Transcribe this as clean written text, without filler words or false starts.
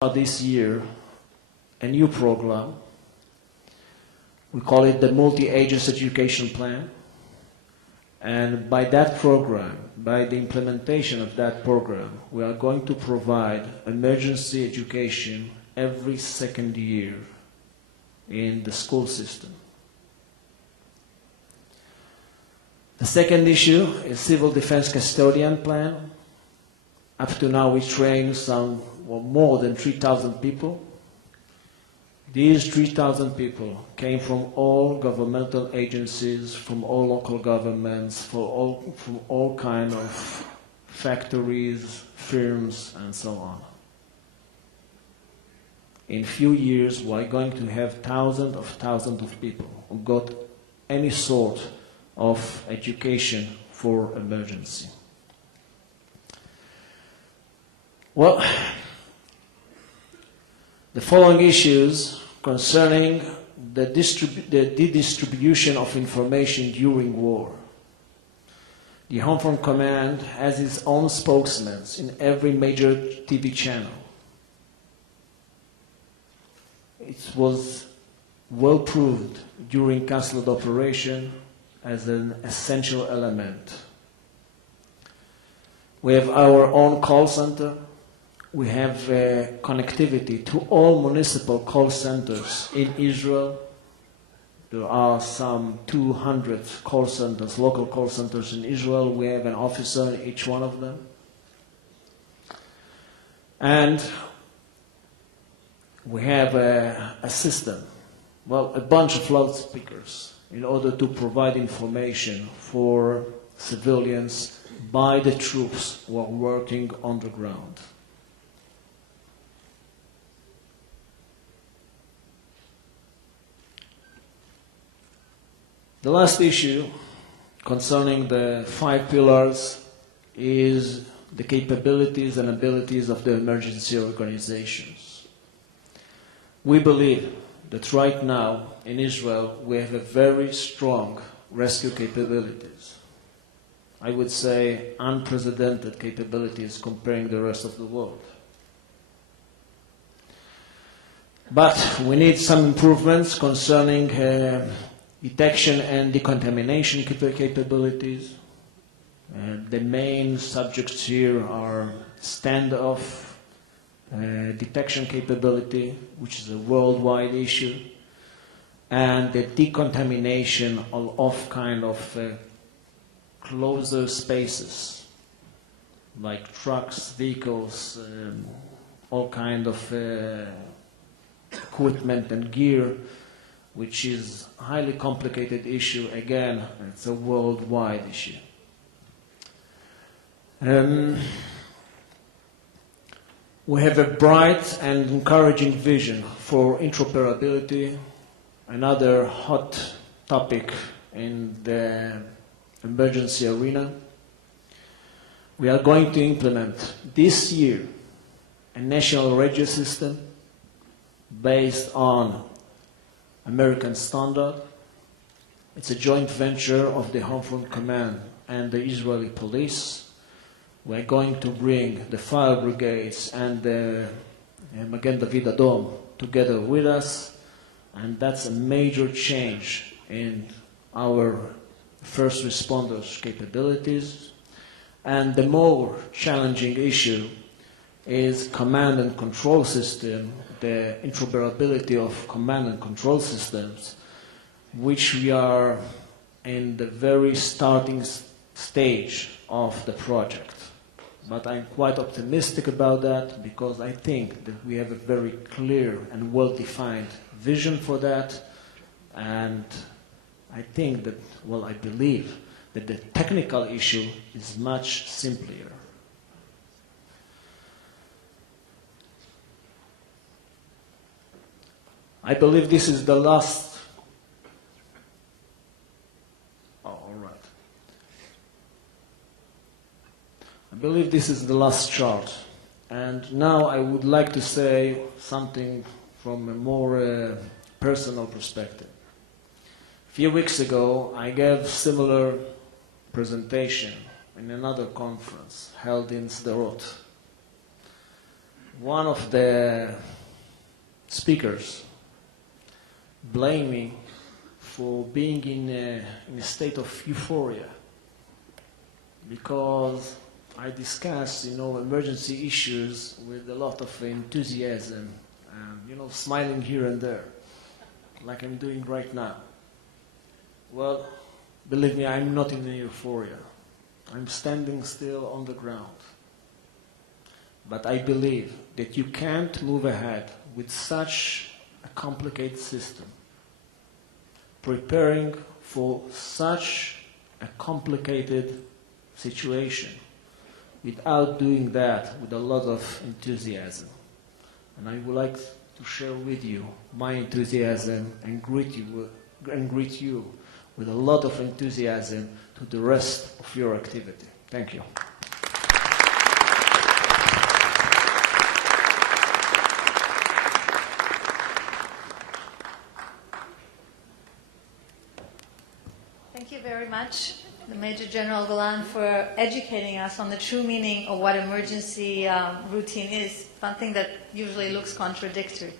this year a new program. We call it the Multi-Agency Education Plan. And by that program, by the implementation of that program, we are going to provide emergency education every second year in the school system. The second issue is Civil Defense Custodian Plan. Up to now, we train more than 3,000 people. These 3,000 people came from all governmental agencies, from all local governments, from all kinds of factories, firms, and so on. In a few years, we're going to have thousands of people who got any sort of education for emergency. Well, the following issues concerning the distribution of information during war. The Home Front Command has its own spokesmen in every major TV channel. It was well proved during cancelled operation as an essential element. We have our own call center. We have connectivity to all municipal call centers in Israel. There are some 200 call centers, local call centers in Israel. We have an officer in each one of them. And we have a system, well, a bunch of loudspeakers in order to provide information for civilians by the troops who are working on the ground. The last issue concerning the 5 pillars is the capabilities and abilities of the emergency organizations. We believe that right now in Israel we have a very strong rescue capabilities. I would say unprecedented capabilities comparing the rest of the world. But we need some improvements concerning detection and decontamination capabilities. The main subjects here are standoff detection capability, which is a worldwide issue, and the decontamination of kind of closer spaces, like trucks, vehicles, all kind of equipment and gear, which is a highly complicated issue. Again, it's a worldwide issue. We have a bright and encouraging vision for interoperability, another hot topic in the emergency arena. We are going to implement this year a national radio system based on American standard. It's a joint venture of the Home Front Command and the Israeli police. We're going to bring the fire brigades and the Magen David Adom together with us, and that's a major change in our first responders' capabilities. And the more challenging issue is command and control system, the interoperability of command and control systems, which we are in the very starting stage of the project. But I'm quite optimistic about that because I think that we have a very clear and well-defined vision for that. And I think that, well, I believe that the technical issue is much simpler. I believe this is the last. Oh, all right. I believe this is the last chart. And now I would like to say something from a more personal perspective. A few weeks ago, I gave a similar presentation in another conference held in Sderot. one of the speakers blamed me for being in a state of euphoria because I discuss, emergency issues with a lot of enthusiasm and, smiling here and there, like I'm doing right now. Well, believe me, I'm not in a euphoria. I'm standing still on the ground. But I believe that you can't move ahead with such a complicated system, preparing for such a complicated situation, without doing that with a lot of enthusiasm. And I would like to share with you my enthusiasm and greet you with a lot of enthusiasm to the rest of your activity. Thank you. Thank you very much, Major General Golan, for educating us on the true meaning of what emergency routine is, something that usually looks contradictory.